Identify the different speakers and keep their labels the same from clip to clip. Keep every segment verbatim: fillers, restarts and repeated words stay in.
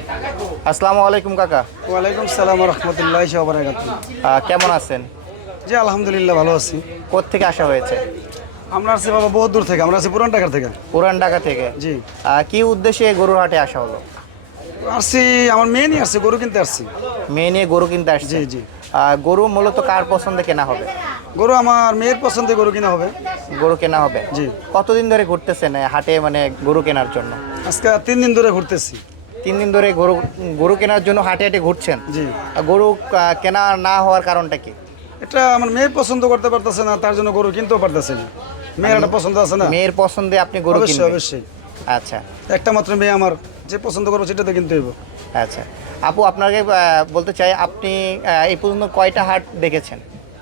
Speaker 1: আসসালামু আলাইকুম কাকা।
Speaker 2: ওয়ালাইকুম সালাম রহমতুল্লাহ বারাকাতুহু।
Speaker 1: আহ, কেমন আছেন?
Speaker 2: জি আলহামদুলিল্লাহ ভালো আছি।
Speaker 1: কোত্থেকে আসা হয়েছে?
Speaker 2: আমরা আছি বাবা বহুত দূর থেকে, আমরা আছি পুরান ঢাকা থেকে।
Speaker 1: পুরান ঢাকা থেকে।
Speaker 2: জি
Speaker 1: আহ, কি উদ্দেশ্যে গরুর হাটে আসা হলো?
Speaker 2: আসছি, আমার মেয়ে নিয়ে আসছে, গরু কিনতে আসছি।
Speaker 1: মেয়ে নিয়ে গরু কিনতে আসছে?
Speaker 2: জি জি।
Speaker 1: আহ, গরু মূলত কার পছন্দে কেনা হবে?
Speaker 2: গরু আমার মেয়ের পছন্দের গরু কিনা হবে।
Speaker 1: গরু কেনা হবে।
Speaker 2: জি।
Speaker 1: কতদিন ধরে ঘুরতেছেন এই হাটে, মানে গরু কেনার জন্য?
Speaker 2: আজকে তিন দিন ধরে ঘুরতেছি।
Speaker 1: তিন দিন ধরে গরু গরু কেনার জন্য হাটে হাটে ঘুরছেন?
Speaker 2: জি।
Speaker 1: আহ, গরু আহ, কেনা না হওয়ার কারণটা কি?
Speaker 2: এটা আমার মেয়ে পছন্দ করতে পারতেছে না, তার জন্য গরু কিনতেও পারতেছে না। মেয়ের একটা পছন্দ আছে না?
Speaker 1: মেয়ের পছন্দে আপনি গরু
Speaker 2: অবশ্যই
Speaker 1: কিনবেন?
Speaker 2: অবশ্যই।
Speaker 1: আচ্ছা
Speaker 2: একটা মাত্র মেয়ে আমার, যে পছন্দ করবো সেটা তো কিনতে হইব।
Speaker 1: আচ্ছা আপু, আপনাকে আহ, বলতে চাই, আপনি আহ, এই পর্যন্ত কয়টা হাট দেখেছেন?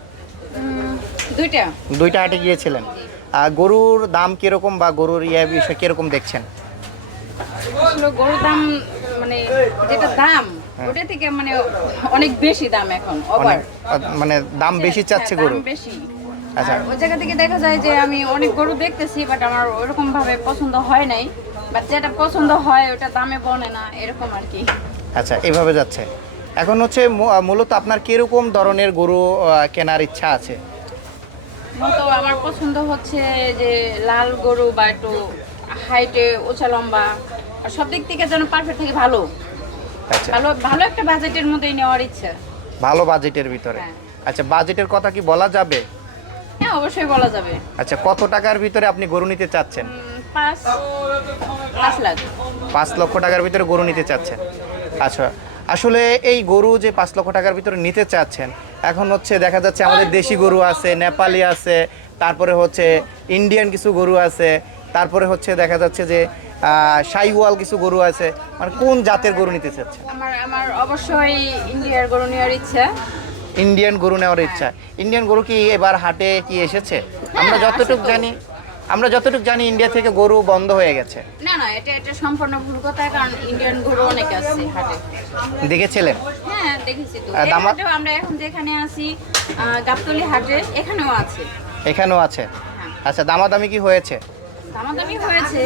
Speaker 3: দুইটা।
Speaker 1: দুইটা হাটে গিয়েছিলেন। আহ, গরুর দাম কিরকম বা গরুর ইয়ে বিষয় কিরকম দেখছেন?
Speaker 3: আসলে গরুর দাম মানে যেটা দাম ওটা থেকে মানে অনেক বেশি দাম এখন, ওভার।
Speaker 1: অনেক আহ, মানে দাম বেশি চাচ্ছে গরু?
Speaker 3: দাম বেশি।
Speaker 1: আচ্ছা।
Speaker 3: আর ওই জায়গা থেকে দেখা যায় যে আমি অনেক গরু দেখতেছি, বাট আমার ওরকম ভাবে পছন্দ হয় নাই, বাট যেটা পছন্দ হয় ওটা দামে বনে না, এরকম আর কি।
Speaker 1: আচ্ছা, এভাবে যাচ্ছে। এখন হচ্ছে মূ- আহ, মূলত আপনার কিরকম ধরনের গরু আহ, কেনার ইচ্ছা আছে?
Speaker 3: তো আমার পছন্দ হচ্ছে যে লাল গরু বা একটু হাইটে উঁচা লম্বা, আর সব দিক থেকে যেন পারফেক্ট থাকে, ভালো
Speaker 1: আচ্ছা,
Speaker 3: ভালো ভালো একটা বাজেটের মধ্যেই নেওয়ার ইচ্ছা।
Speaker 1: ভালো বাজেটের ভিতরে।
Speaker 3: হ্যাঁ।
Speaker 1: আচ্ছা, বাজেটের কথা কি বলা যাবে?
Speaker 3: হ্যাঁ অবশ্যই বলা যাবে।
Speaker 1: আচ্ছা, কত টাকার ভিতরে আপনি গরু নিতে চাচ্ছেন?
Speaker 3: উম, পাঁচ পাঁচ লাখ।
Speaker 1: পাঁচ লক্ষ টাকার ভিতরে গরু নিতে চাচ্ছেন। আচ্ছা, আসলে এই গরু যে পাঁচ লক্ষ টাকার ভিতরে নিতে চাচ্ছেন, এখন হচ্ছে দেখা যাচ্ছে আমাদের দেশি গরু আছে, নেপালি আছে, তারপরে হচ্ছে ইন্ডিয়ান কিছু গরু আছে, তারপরে হচ্ছে দেখা যাচ্ছে যে আহ, শাহিওয়াল কিছু গরু আছে, মানে কোন জাতের গরু নিতে চাচ্ছেন?
Speaker 3: আমার আমার অবশ্যই ইন্ডিয়ার গরু নেওয়ার ইচ্ছা।
Speaker 1: ইন্ডিয়ান গরু নেওয়ার ইচ্ছা। ইন্ডিয়ান গরু কি এবার হাটে কি এসেছে? আমরা
Speaker 3: হ্যাঁ,
Speaker 1: যতটুকু
Speaker 3: আসে তো।
Speaker 1: জানি আমরা যতটুকু জানি ইন্ডিয়া থেকে গরু বন্ধ হয়ে গেছে।
Speaker 3: না না, এটা এটা সম্পূর্ণ ভুল কথা, কারণ ইন্ডিয়ান গরু অনেক আছে হাটে।
Speaker 1: দেখেছিলেন?
Speaker 3: হ্যাঁ দেখেছি তো।
Speaker 1: আহ,
Speaker 3: এই
Speaker 1: দামা-
Speaker 3: হাটেও আমরা এখন যেখানে আছি, আহ, গাবতলী হাটে, এখানেও আছে।
Speaker 1: এখানেও আছে।
Speaker 3: হ্যাঁ।
Speaker 1: আচ্ছা, দামাদামি কি হয়েছে?
Speaker 3: দামাদামি হয়েছে।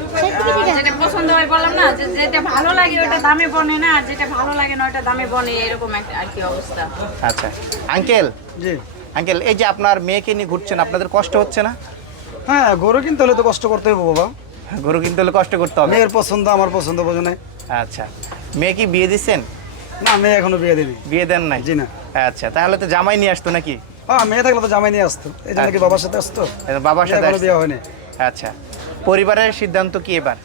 Speaker 3: আহ, যেটা পছন্দ হয় বললাম না, যে যেটা ভালো লাগে ওটা দামে বনে না, আর যেটা ভালো লাগে না ওটা দামে বনে, এরকম একটা আর কি অবস্থা।
Speaker 1: আচ্ছা আঙ্কেল,
Speaker 2: জি।
Speaker 1: আঙ্কেল এই যে আপনার মেয়েকে নিয়ে ঘুরছেন, আপনাদের কষ্ট হচ্ছে না?
Speaker 2: হ্যাঁ, গরু কিনতে হলে তো কষ্ট করতে হইব বাবা।
Speaker 1: গরু কিনতে হলে কষ্ট করতে হবে।
Speaker 2: মেয়ের পছন্দ আমার পছন্দ, বোঝো নাই?
Speaker 1: আচ্ছা, মেয়ে কি বিয়ে দিচ্ছেন?
Speaker 2: না, মেয়ে এখনো বিয়ে দিনি।
Speaker 1: বিয়ে দেন নাই?
Speaker 2: জি না।
Speaker 1: আচ্ছা, তাহলে তো জামাই নিয়ে আসতো নাকি?
Speaker 2: হ্যাঁ, মেয়ে থাকলে তো জামাই নিয়ে আসতো, এই জন্য কি বাবার সাথে আসতো।
Speaker 1: এ, বাবার সাথে
Speaker 2: এখনো
Speaker 1: আসছে।
Speaker 2: বিয়ে হয়নি।
Speaker 1: আচ্ছা, পরিবারের সিদ্ধান্ত কি এবার?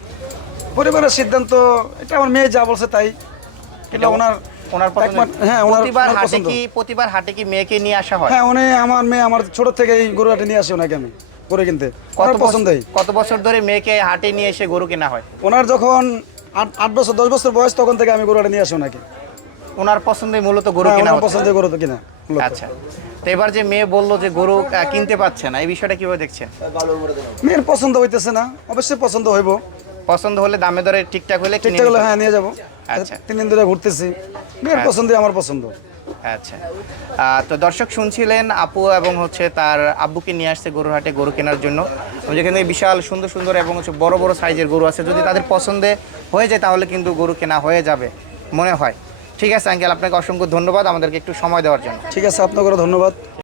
Speaker 2: পরিবারের সিদ্ধান্ত এটা আমার মেয়ে যা বলছে তাই। এটা ওনার
Speaker 1: ওনার পছন্দ।
Speaker 2: একমাত্র- হ্যাঁ, ওনার-
Speaker 1: প্রতিবার
Speaker 2: ওনার
Speaker 1: হাটে
Speaker 2: পছন্দ।
Speaker 1: কি প্রতিবার হাটে কি মেয়েকে নিয়ে আসা হয়?
Speaker 2: হ্যাঁ, উনি আমার মেয়ে আমার ছোট থেকে এই গরু হাটে নিয়ে আসে ওনাকে আমি গরু কিনতে।
Speaker 1: কত
Speaker 2: ওনার
Speaker 1: বছর
Speaker 2: পছন্দই।
Speaker 1: কত বছর ধরে মেয়েকে হাটে নিয়ে এসে গরু কেনা হয়?
Speaker 2: ওনার যখন আট আট বছর দশ বছর বয়স, তখন থেকে আমি গরু হাটে নিয়ে আসি ওনাকে।
Speaker 1: ওনার পছন্দে মূলত গরু
Speaker 2: হ্যাঁ,
Speaker 1: কেনা
Speaker 2: ওনার
Speaker 1: হচ্ছে।
Speaker 2: পছন্দের গরু তো কিনা মূলত।
Speaker 1: আচ্ছা, তো এবার যে মেয়ে বললো যে গরু আহ, কিনতে পারছে না, এই বিষয়টা কিভাবে দেখছেন?
Speaker 2: মেয়ের পছন্দ হইতেছে না, অবশ্যই পছন্দ হইব।
Speaker 1: পছন্দ হলে দামে দরে ঠিকঠাক হলে কিনে
Speaker 2: ঠিকঠাক হলে
Speaker 1: নিতে
Speaker 2: হ্যাঁ নিয়ে যাবো।
Speaker 1: আচ্ছা।
Speaker 2: তিন দিন ধরে ঘুরতেছি, মেয়ের
Speaker 1: আচ্ছা।
Speaker 2: পছন্দই আমার পছন্দ।
Speaker 1: আচ্ছা, আহ, তো দর্শক শুনছিলেন, আপু এবং হচ্ছে তার আব্বুকে নিয়ে আসছে গরুর হাটে গরু কেনার জন্য। এবং যেখানে বিশাল সুন্দর সুন্দর এবং হচ্ছে বড় বড় সাইজের গরু আছে, যদি তাদের পছন্দে হয়ে যায় তাহলে কিন্তু গরু কেনা হয়ে যাবে মনে হয়। ঠিক আছে আঙ্কেল, আপনাকে অসংখ্য ধন্যবাদ আমাদেরকে একটু সময় দেওয়ার জন্য।
Speaker 2: ঠিক আছে, আপনাকেও ধন্যবাদ।